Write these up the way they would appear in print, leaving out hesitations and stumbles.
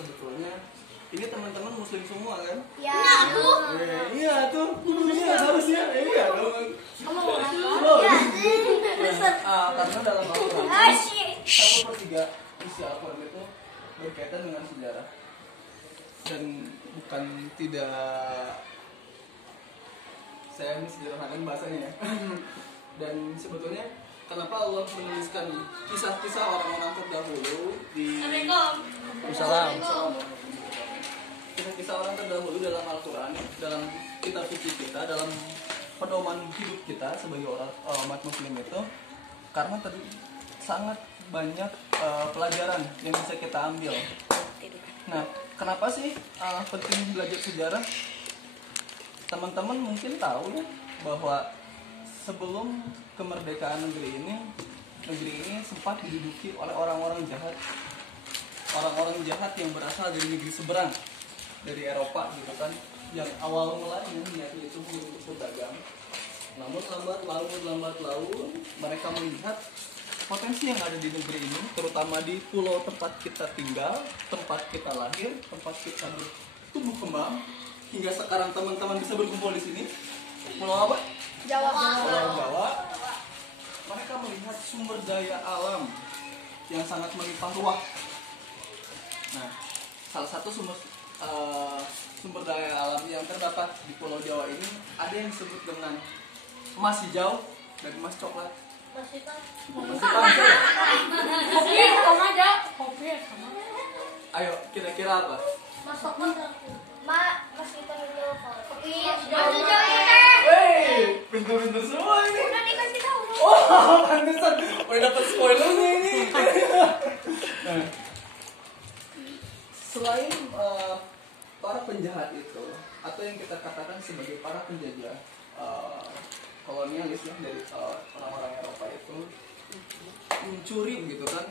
sebetulnya ini teman-teman muslim semua kan? Ya. Iya tuh, kudunya harusnya iya dong. Karena dalam Al-Quran 1/3 isi Al-Quran itu berkaitan dengan sejarah dan bukan tidak saya sederhanakan bahasanya ya. Dan sebetulnya kenapa Allah menuliskan kisah-kisah orang-orang terdahulu di kisah-kisah orang terdahulu dalam Al-Quran, dalam kitab suci kita, dalam pedoman hidup kita sebagai orang umat muslim itu, karena sangat banyak pelajaran yang bisa kita ambil. Nah, kenapa sih penting belajar sejarah? Teman-teman mungkin tahu ya bahwa sebelum kemerdekaan negeri ini sempat diduduki oleh orang-orang jahat. Orang-orang jahat yang berasal dari negeri seberang, dari Eropa gitu kan, yang awal mulanya niatnya itu untuk berdagang. Namun lambat laun mereka melihat potensi yang ada di negeri ini, terutama di pulau tempat kita tinggal, tempat kita lahir, tempat kita bertumbuh kembang, hingga sekarang teman-teman bisa berkumpul di sini. Pulau apa? Jawa. Pulau Jawa. Mereka melihat sumber daya alam yang sangat melimpah ruah. Nah, salah satu sumber daya alam yang terdapat di Pulau Jawa ini ada yang disebut dengan emas hijau dan emas coklat. Emas hitam. Kopi sama. Ayo, kira-kira apa? Mas hitam hijau. Kopi hijau. Wey, pintar-pintar semua ini. Udah dikasih tahu. Oh, pantesan. Udah dapat spoilernya ini. Nah, selain para penjahat itu, atau yang kita katakan sebagai para penjajah kolonialis ya, dari orang-orang Eropa itu mencuri gitu kan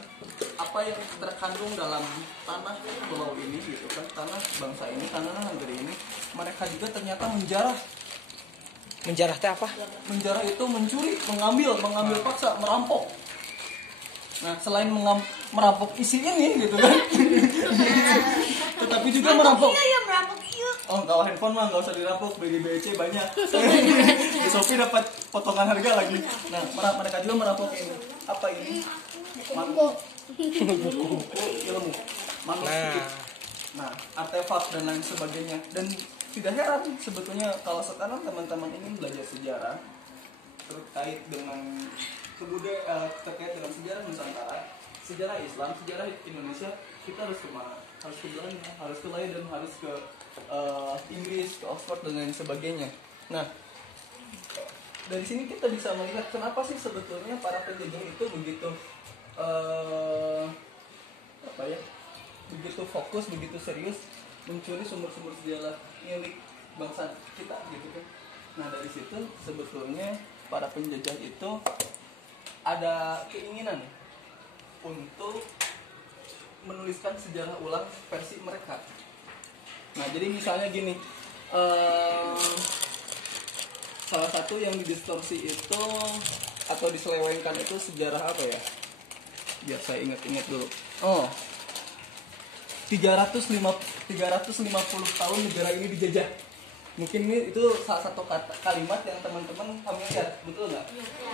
apa yang terkandung dalam tanah pulau ini gitu kan, tanah bangsa ini, tanah negeri ini. Mereka juga ternyata menjarah. Menjarah teh apa? Menjarah itu mencuri, mengambil paksa, merampok. Nah, selain merampok isi ini gitu kan, tetapi juga merampok. Iya, merampok iya. Oh, kalau handphone mah nggak usah dirampok, BC banyak. Di Shopee dapat potongan harga lagi. Nah, mereka juga merampok ini. Apa ini? Buku. Ilmu. Manuskrip. Nah, artefak dan lain sebagainya. Dan tidak heran sebetulnya kalau sekarang teman-teman ingin belajar sejarah terkait dengan terkait dengan sejarah Nusantara, sejarah Islam, sejarah Indonesia, kita harus kemana? Harus ke Belanda, harus ke Leiden, harus ke Inggris, ke Oxford dan lain sebagainya. Nah, dari sini kita bisa melihat kenapa sih sebetulnya para penjajah itu begitu begitu fokus, begitu serius mencuri sumber-sumber sejarah milik bangsa kita gitu kan. Nah, dari situ sebetulnya para penjajah itu ada keinginan untuk menuliskan sejarah ulang versi mereka. Nah, jadi misalnya gini, salah satu yang didistorsi itu atau diselewengkan itu sejarah apa ya? Biar saya ingat-ingat dulu. 350 tahun negara ini dijajah. Mungkin ini itu salah satu kalimat yang teman-teman familiar, betul nggak?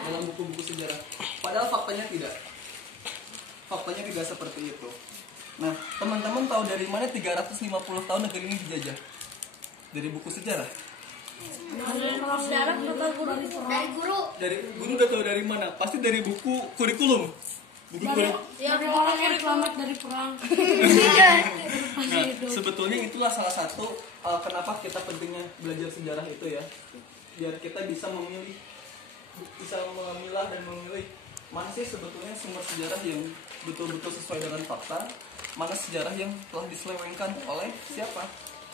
Dalam buku-buku sejarah. Padahal faktanya tidak. Faktanya tidak seperti itu. Nah, teman-teman tahu dari mana 350 tahun negeri ini dijajah? Dari buku sejarah? Dari guru. Dari guru udah tahu dari mana? Pasti dari buku kurikulum. Dari orang yang selamat dari perang. Nah, sebetulnya itulah salah satu kenapa kita pentingnya belajar sejarah itu ya, biar kita bisa memilih, bisa memilah dan memilih mana sih sebetulnya sumber sejarah yang betul-betul sesuai dengan fakta, mana sejarah yang telah diselewengkan oleh siapa?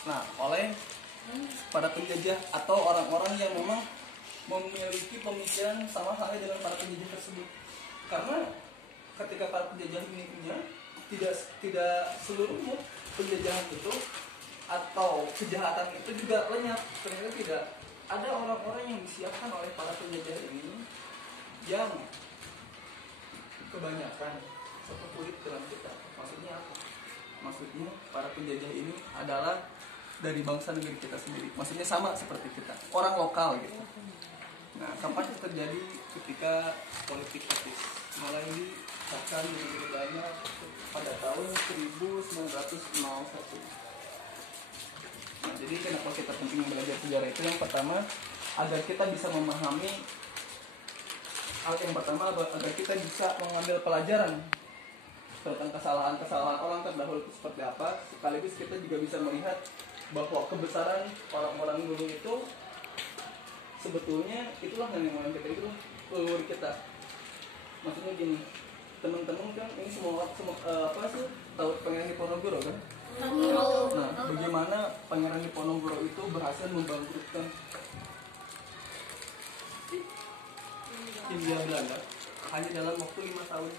Nah, oleh para penjajah atau orang-orang yang memang memiliki pemikiran sama halnya dengan para penjajah tersebut. Karena ketika para penjajah ini punya, tidak seluruhnya penjajahan itu atau kejahatan itu juga lenyap. Ternyata tidak, ada orang-orang yang disiapkan oleh para penjajah ini yang kebanyakan satu kulit dalam kita. Maksudnya apa? Maksudnya para penjajah ini adalah dari bangsa negeri kita sendiri. Maksudnya sama seperti kita, orang lokal gitu. Nah, kapan itu terjadi? Ketika politik etis mulai disahkan di negeri Belanda pada tahun 1901. Nah, jadi kenapa kita penting belajar sejarah itu? Yang pertama, agar kita bisa memahami agar kita bisa mengambil pelajaran tentang kesalahan-kesalahan orang terdahulu itu seperti apa. Sekaligus kita juga bisa melihat bahwa kebesaran orang-orang dulu itu sebetulnya itulah nenek moyang kita, itu leluhur kita. Maksudnya gini, teman-teman kan ini semua apa sih tahu Pangeran Diponegoro kan? Nah, bagaimana Pangeran Diponegoro itu berhasil membangkrutkan Hindia Belanda hanya dalam waktu 5 tahun.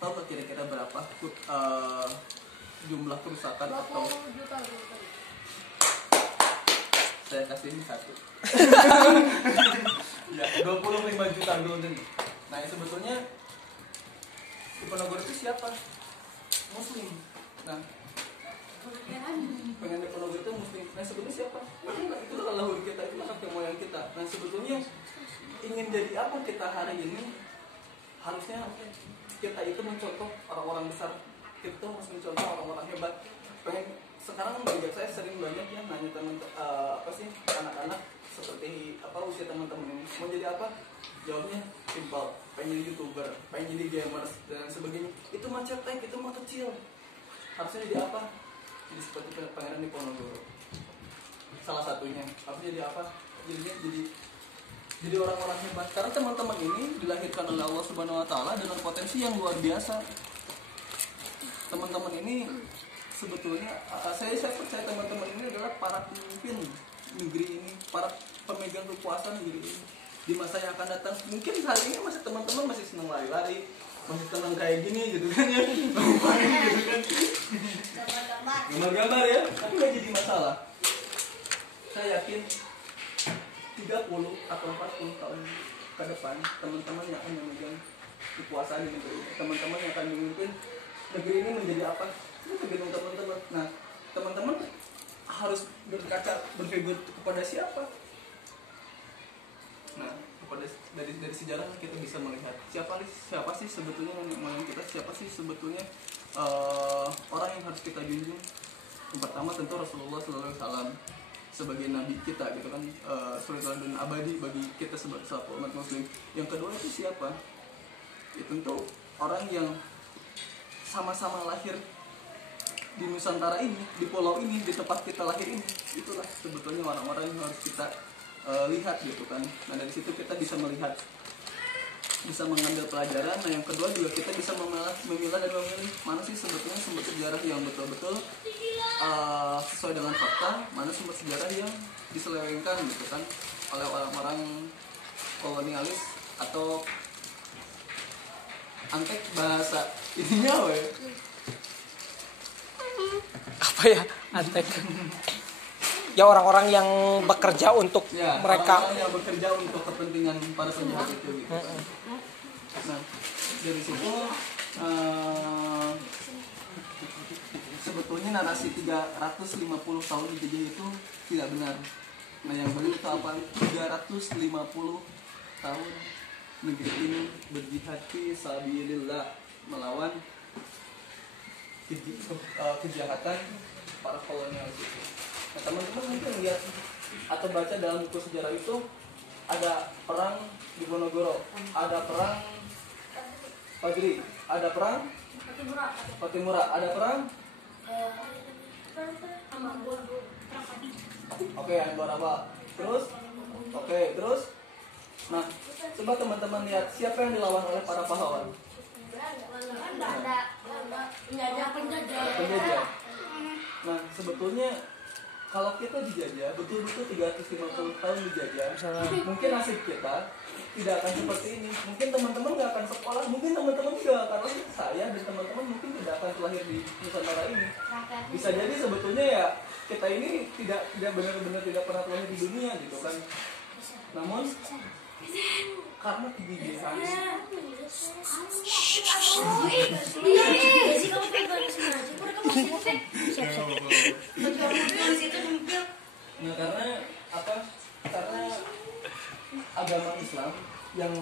Tahu nggak kira-kira berapa jumlah kerusakan atau saya kasih ini satu. Ya, 25 juta golden. Nah, sebetulnya Diponegoro itu siapa? Muslim. Nah, Pangeran Diponegoro itu Muslim. Nah, sebetulnya siapa? Itu leluhur kita, itu kakek moyang kita. Nah, sebetulnya ingin jadi apa kita hari ini? Harusnya kita itu mencontoh orang-orang besar. Kita harus mencontoh orang-orang hebat. Sekarang juga saya sering banyak ya nanya anak-anak seperti apa usia teman-teman ini mau jadi apa? Jawabnya simpel, pengen jadi YouTuber, pengen jadi gamers dan sebagainya. Itu mah cetek, itu mah kecil. Harusnya jadi apa? Jadi seperti Pangeran Diponegoro. Salah satunya. Harusnya jadi apa? Jadi orang-orang hebat. Karena teman-teman ini dilahirkan oleh Allah Subhanahu Wa Taala dengan potensi yang luar biasa. Teman-teman ini sebetulnya saya percaya teman-teman ini adalah para pemimpin negeri ini, para pemegang kekuasaan negeri ini di masa yang akan datang. Mungkin hari ini masih teman-teman masih senang lari-lari, masih senang kayak gini gitu kan ya, gitu kan, gambar-gambar ya, tapi nggak jadi masalah. Saya yakin 30 atau 40 tahun ke depan teman-teman yang akan memegang kekuasaan di negeri ini, teman-teman yang akan memimpin negeri ini menjadi apa? Itu tergantung teman-teman. Nah, teman-teman harus berfigur kepada siapa? Nah, dari sejarah kita bisa melihat siapa sih sebetulnya nenek moyang kita, siapa sih sebetulnya orang yang harus kita junjung. Yang pertama tentu Rasulullah SAW sebagai nabi kita gitu kan, suri dan abadi bagi kita sebagai umat muslim. Yang kedua itu siapa? Ya tentu orang yang sama-sama lahir di Nusantara ini, di pulau ini, di tempat kita lahir ini. Itulah sebetulnya orang-orang yang harus kita lihat gitu kan. Nah, dari situ kita bisa melihat, bisa mengambil pelajaran. Nah, yang kedua juga kita bisa memilah dan memilih mana sih sebetulnya sumber sejarah yang betul-betul sesuai dengan fakta, mana sumber sejarah yang diselewengkan gitu kan oleh orang-orang kolonialis atau antek bahasa ininya we. Apa ya antek? Ya orang-orang yang bekerja untuk Ya, mereka. orang-orang yang bekerja untuk kepentingan para penjahat itu gitu kan. Nah, dari situ sebetulnya narasi 350 tahun dijajah itu tidak benar. Nah, yang benar itu apa? 350 tahun negeri ini berjihad fi sabilillah melawan kejahatan para kolonial itu. Nah, teman-teman mungkin lihat atau baca dalam buku sejarah itu ada perang Diponegoro, ada perang Padri, ada perang Patimura, ada perang Angora. Terus nah, coba teman-teman lihat siapa yang dilawan oleh para pahlawan? Penjajah. Nah, sebetulnya kalau kita dijajah, betul-betul 350 tahun dijajah, mungkin nasib kita tidak akan seperti ini. Mungkin teman-teman nggak akan sekolah, mungkin teman-teman juga akan lahir, saya dan teman-teman mungkin tidak akan lahir di Nusantara ini. Bisa jadi sebetulnya ya kita ini tidak benar-benar tidak pernah lahir di dunia gitu kan. Namun karena kegigihan nah karena apa? Karena agama Islam yang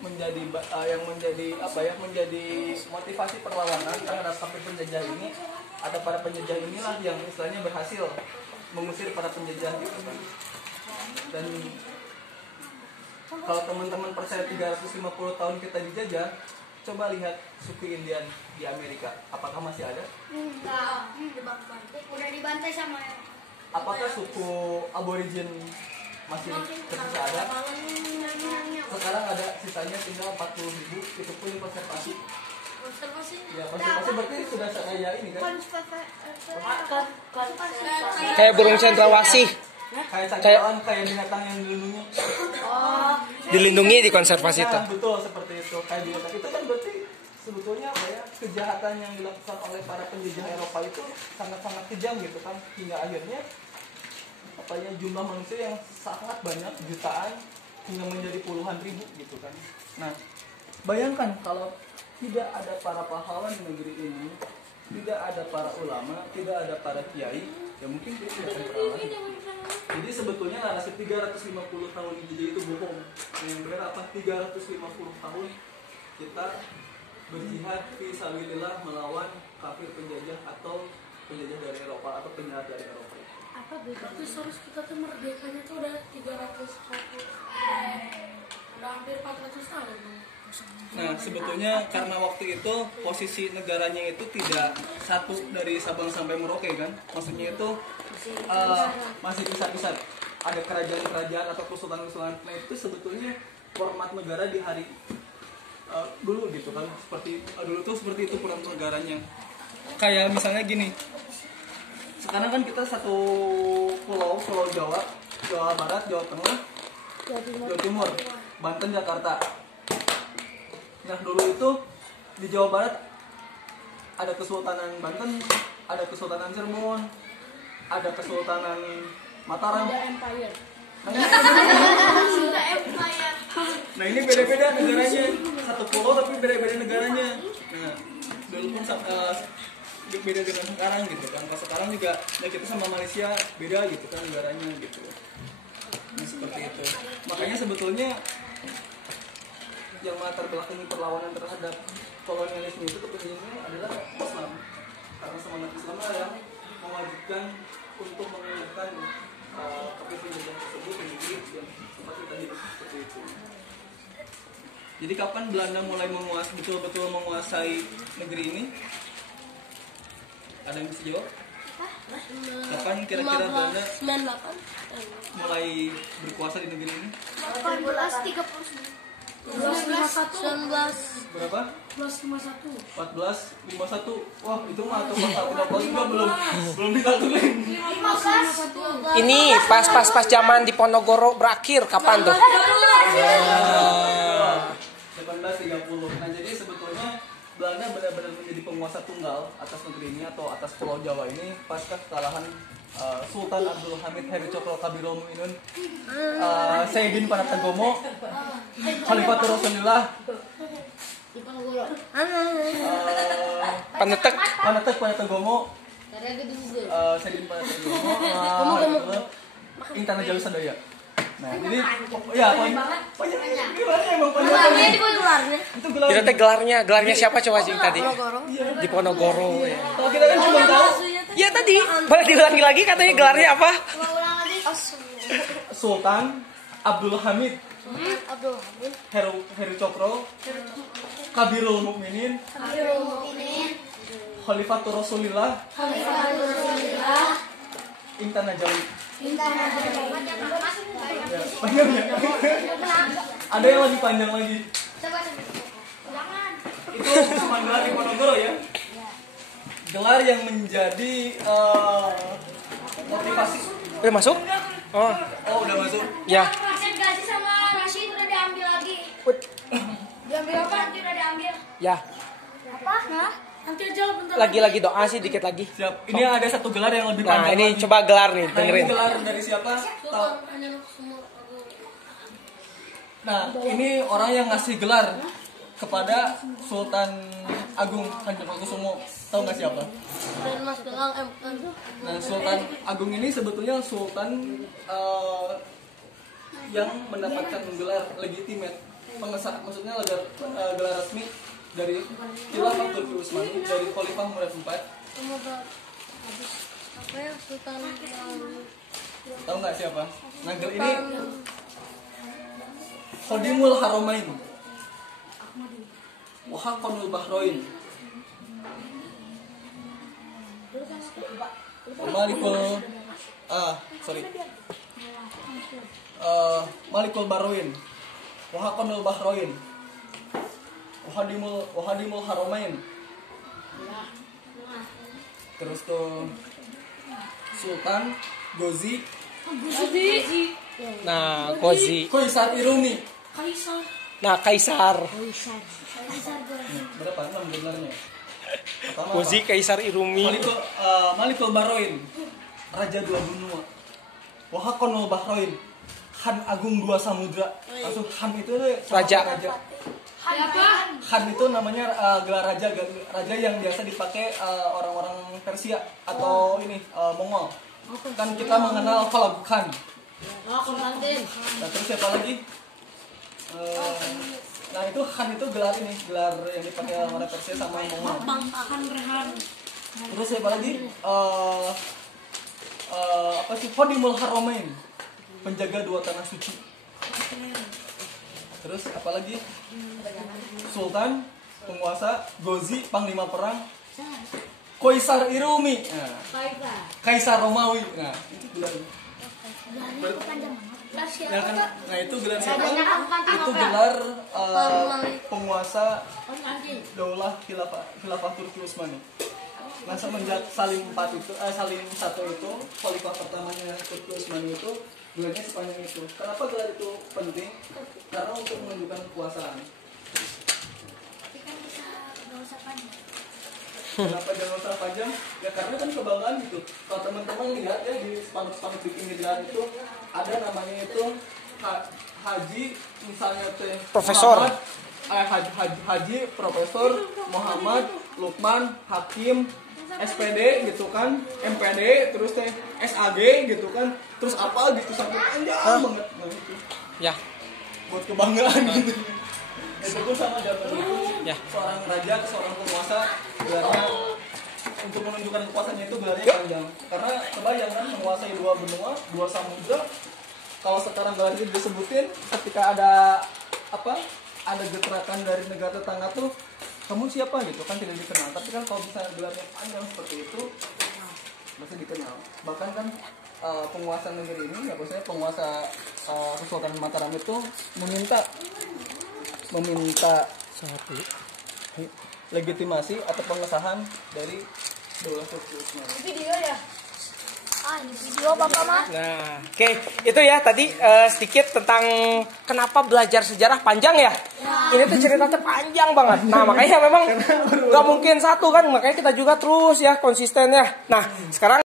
menjadi menjadi motivasi perlawanan terhadap kafir penjajah ini, ada para penjajah inilah yang istilahnya berhasil mengusir para penjajah gitu kan. Dan kalau teman-teman percaya 350 tahun kita dijajah, coba lihat suku Indian di Amerika, apakah masih ada? Enggak. Udah dibantai sama Apakah suku aborigin masih tersisa ada? Sekarang ada sisanya tinggal 40.000, itu pun konservasi. Ya, konservasi berarti sudah kayak ini kan? Kayak burung cendrawasih. Kayak cakalang, kayak binatang yang dilindungi. Dilindungi di konservasi itu. Nah, betul seperti itu. Kayak binatang itu kan berarti sebetulnya apa ya, kejahatan yang dilakukan oleh para penjajah Eropa itu sangat-sangat kejam gitu kan, hingga akhirnya apa ya, jumlah manusia yang sangat banyak, jutaan hingga menjadi puluhan ribu gitu kan. Nah, bayangkan kalau tidak ada para pahlawan di negeri ini, tidak ada para ulama, tidak ada para kiai, ya mungkin dia tidak akan pernah lagi. Jadi sebetulnya narasi 350 tahun dijajah itu bohong. Yang benar apa? 350 tahun kita berjihad fi sabilillah melawan kafir penjajah atau penjajah dari Eropa atau penjahat dari Eropa. Tapi harus kita tuh merdekanya tuh udah 340, udah hampir 400 tahun. Nah, sebetulnya karena waktu itu posisi negaranya itu tidak satu dari Sabang sampai Merauke kan, maksudnya itu masih pisah-pisah. Ada kerajaan-kerajaan atau kesultanan-kesultanan. Nah, itu sebetulnya format negara di hari dulu gitu kan, seperti dulu tuh seperti itu format negaranya. Kayak misalnya gini, sekarang kan kita satu pulau Jawa, Jawa Barat, Jawa Tengah, Jawa Timur, Banten, Jakarta. Nah, dulu itu di Jawa Barat ada Kesultanan Banten, ada Kesultanan Cirebon, ada Kesultanan Mataram. Nah, ini beda-beda negaranya, satu pulau tapi beda-beda negaranya. Nah, dulu pun beda dengan sekarang gitu kan. Pas sekarang juga, nah kita sama Malaysia beda gitu kan negaranya gitu. Nah, seperti itu. Makanya sebetulnya yang latar belakangi perlawanan terhadap kolonialisme itu kepentingannya adalah Islam, karena semangat Islam yang mewajibkan untuk mengingatkan kafir penjajah tersebut yang sempat kita hidup seperti itu. Jadi kapan Belanda mulai betul-betul menguasai negeri ini? Ada yang bisa jawab? Kapan kira-kira Belanda 98 mulai berkuasa di negeri ini? 1839. 1951 Berapa? 1951 1451. Wah, itu mah atau pas juga belum ditatuin. 15. Ini pas zaman di Ponorogo berakhir kapan tuh? 1830. Nah, jadi sebetulnya Belanda benar-benar menjadi penguasa tunggal atas negeri ini atau atas Pulau Jawa ini pasca kekalahan Sultan Abdul Hamid Heri Cokro Kabirul Mu'minun, Sayyidin Panatagomo, Khalifatul Rasulullah, Penetek. Panatagomo, Sayyidin Panatagomo, Intan Jawa Sadaya. Nah, ini ya panjang emang panjang. Itu gelarnya. Itu gelarnya siapa coba sih tadi? Di Ponorogo. Ya. Kalau kita kan cuma tahu Ya tadi, boleh diulangi lagi katanya gelarnya apa? Sultan Abdul Hamid Heru Cokro Kabirul Mukminin Khalifatul Rasulillah Intan Najawi. Panjang ya? Ada yang lebih panjang lagi. Itu cuma gelar di Ponorogo ya. Gelar yang menjadi motivasi. Udah masuk? Oh, udah masuk. ya. Pasien gaji sama Rashid udah diambil lagi. Diambil apa? Nanti udah diambil. Ya. Apa? Hah? Nanti aja bentar. Lagi doa sih dikit lagi. Siap. Ini ada satu gelar yang lebih Nah, panjang ini lagi. coba gelar nih, Nah, ini dengerin. gelar dari siapa? Tahu. Sultan Anyanok Sumur Agung. Nah, ini orang yang ngasih gelar kepada Sultan Agung Hanyakusumo. Tahu nggak siapa? Dan Mas Gelang MK. Nah, Sultan Agung ini sebetulnya sultan yang mendapatkan gelar legitimate, pengesah, maksudnya gelar resmi dari Khilafah Turki Utsmani dari Khalifah Muhammad IV. Semoga habis apa ya Sultan yang Tahu nggak siapa? Nah, ini Khodimul Haramain, Wahakonul Bahrain, Malikul Bahrain, Wahakonul Bahrain, Wahadimul Haramain. Terus tuh Sultan Gozi Nah, Gozi. Kaisar Irumi. Kaisar. Nah, Kaisar. Berapa nama gelarnya? Pertama Gozi Kaisar Irumi. Malikul Bahrain, Raja Dua Benua. Wahakonul Bahrain, Han Agung Dua Samudra. Langsung Han itu Raja. Han itu namanya gelar raja yang biasa dipakai orang-orang Persia atau ini Mongol. Kan kita mengenal Khalid Khan. Nah, terus siapa lagi? Nah, itu Han itu gelar yang dipakai orang Persia sama Mongol. Bangkahan Rehan. Terus siapa lagi? Apa sih? Khodimul Haramain, penjaga dua tanah suci. Terus apa lagi? Sultan, penguasa, Gozi, panglima perang, Kaisar Irumi, nah, Kaisar Romawi. Nah, itu gelar. Ya kan, nah itu gelar siapa? Itu gelar penguasa Daulah Khilafah Turki Utsmani. Nah, semenjak Salim 1 itu, khalifah pertamanya Turki Utsmani itu, gelarnya sepanjang itu. Kenapa gelar itu penting? Karena untuk menunjukkan kekuasaan. Kenapa jangan usah panjang? Ya karena kan kebanggaan gitu. Kalau teman-teman lihat ya di spanduk-spanduk di pinggir jalan itu ada namanya itu Haji, misalnya teh Profesor. Haji Profesor Muhammad Lukman Hakim SPD gitu kan, MPD, terus teh SAG gitu kan, terus apa gitu sampai panjang banget. Nah, itu Ya, buat kebanggaan gitu. Itu pun sama zaman itu ya. seorang raja, seorang penguasa gelarnya untuk menunjukkan kekuasaannya itu gelarnya panjang. Karena kebayangkan menguasai dua benua, dua samudra. Kalau sekarang gelar itu disebutin ketika ada apa? Ada getrakan dari negara tetangga tuh, kamu siapa gitu kan tidak dikenal. Tapi kan kalau misalnya gelarnya panjang seperti itu, pasti dikenal. Bahkan kan penguasa negeri ini, ya maksudnya penguasa Kesultanan Mataram itu meminta satu. legitimasi atau pengesahan dari Daulah Turki Utsmani. Video ya? Ini video Bapak mah. Nah, oke, itu ya tadi sedikit tentang kenapa belajar sejarah panjang ya. Ini tuh ceritanya panjang banget. Nah, makanya memang nggak mungkin satu kan, makanya kita juga terus ya konsisten ya. Nah, sekarang